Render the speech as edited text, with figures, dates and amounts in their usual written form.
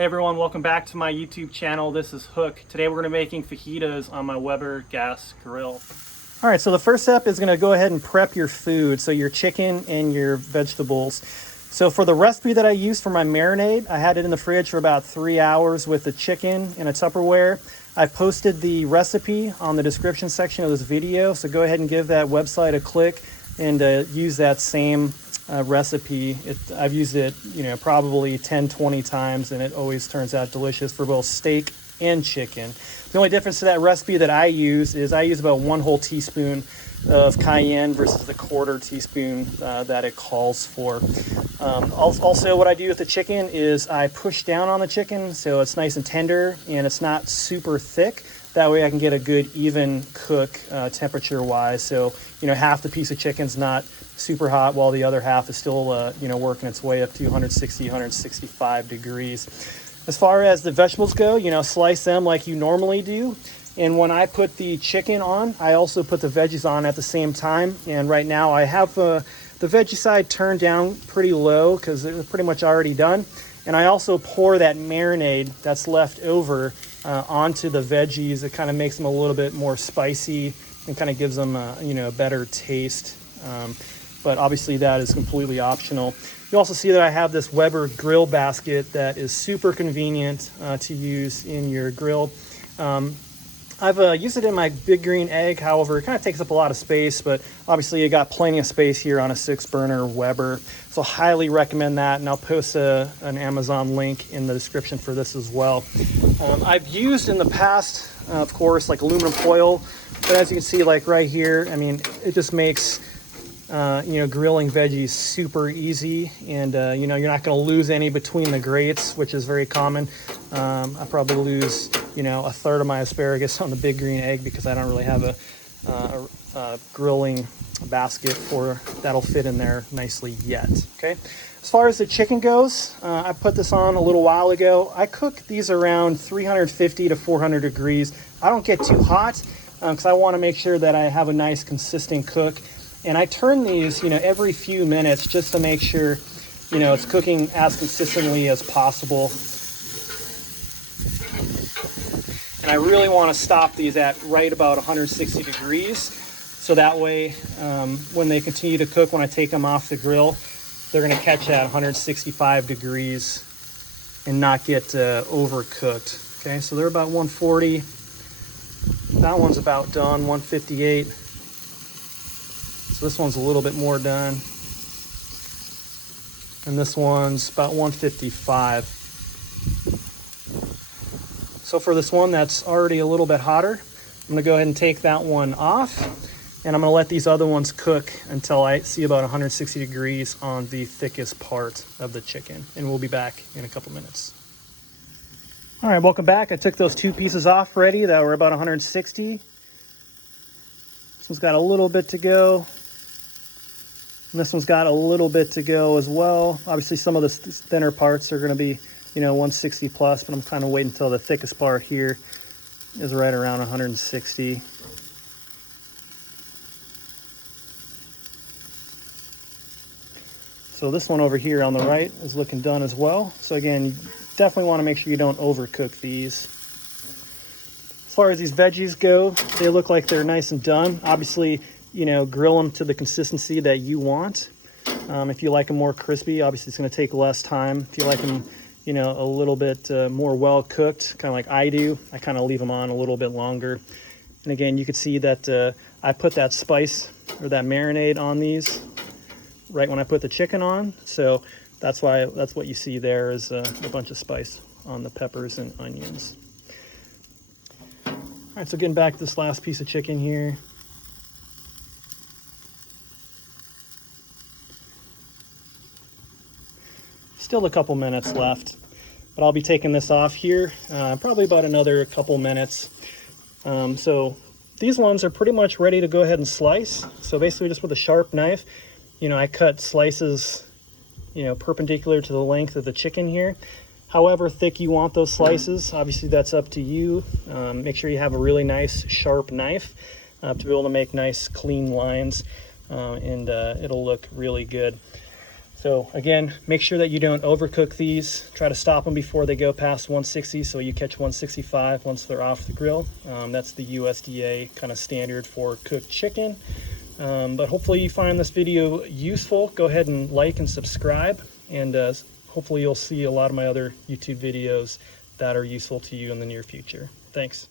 Hey everyone, welcome back to my YouTube channel. This is Hook. Today we're going to be making fajitas on my Weber gas grill. All right, so the first step is going to go ahead and prep your food, so your chicken and your vegetables. So for the recipe that I used for my marinade, I had it in the fridge for about 3 hours with the chicken in a Tupperware. I posted the recipe on the description section of this video, so go ahead and give that website a click and use that same recipe. I've used it, probably 10-20 times, and it always turns out delicious for both steak and chicken. The only difference to that recipe that I use is I use about 1 whole teaspoon of cayenne versus the 1/4 teaspoon that it calls for. Also, what I do with the chicken is I push down on the chicken so it's nice and tender and it's not super thick. That way I can get a good even cook temperature wise. So, half the piece of chicken's not super hot while the other half is still, working its way up to 160, 165 degrees. As far as the vegetables go, slice them like you normally do. And when I put the chicken on, I also put the veggies on at the same time. And right now I have the veggie side turned down pretty low because it was pretty much already done. And I also pour that marinade that's left over onto the veggies. It kind of makes them a little bit more spicy and kind of gives them a better taste. But obviously that is completely optional. You also see that I have this Weber grill basket that is super convenient to use in your grill. I've used it in my Big Green Egg. However, it kind of takes up a lot of space, but obviously you got plenty of space here on a 6-burner Weber. So highly recommend that, and I'll post an Amazon link in the description for this as well. I've used in the past, of course, like aluminum foil, but as you can see, like right here, it just makes grilling veggies super easy, and you're not going to lose any between the grates, which is very common. I probably lose a third of my asparagus on the Big Green Egg because I don't really have a grilling basket that'll fit in there nicely yet. Okay, as far as the chicken goes, I put this on a little while ago. I cook these around 350 to 400 degrees. I don't get too hot because I want to make sure that I have a nice consistent cook. And I turn these, every few minutes just to make sure, it's cooking as consistently as possible. And I really want to stop these at right about 160 degrees. So that way, when they continue to cook, when I take them off the grill, they're going to catch at 165 degrees and not get overcooked. Okay, so they're about 140. That one's about done, 158. So this one's a little bit more done. And this one's about 155. So for this one that's already a little bit hotter, I'm gonna go ahead and take that one off. And I'm gonna let these other ones cook until I see about 160 degrees on the thickest part of the chicken. And we'll be back in a couple minutes. All right, welcome back. I took those 2 pieces off already that were about 160. This one's got a little bit to go. And this one's got a little bit to go as well. Obviously, some of the thinner parts are going to be, 160 plus, but I'm kind of waiting until the thickest part here is right around 160. So this one over here on the right is looking done as well. So again, you definitely want to make sure you don't overcook these. As far as these veggies go, they look like they're nice and done. Obviously, grill them to the consistency that you want. If you like them more crispy, obviously it's going to take less time. If you like them, a little bit more well cooked, kind of like I do, I kind of leave them on a little bit longer. And again, you can see that I put that spice or that marinade on these right when I put the chicken on. So that's what you see there is a bunch of spice on the peppers and onions. All right, so getting back to this last piece of chicken here. Still a couple minutes left, but I'll be taking this off here probably about another couple minutes. So these ones are pretty much ready to go ahead and slice. So basically just with a sharp knife, I cut slices, perpendicular to the length of the chicken here. However thick you want those slices, obviously that's up to you. Make sure you have a really nice sharp knife to be able to make nice clean lines, and it'll look really good. So again, make sure that you don't overcook these. Try to stop them before they go past 160, so you catch 165 once they're off the grill. That's the USDA kind of standard for cooked chicken. But hopefully you find this video useful. Go ahead and like and subscribe, and hopefully you'll see a lot of my other YouTube videos that are useful to you in the near future. Thanks.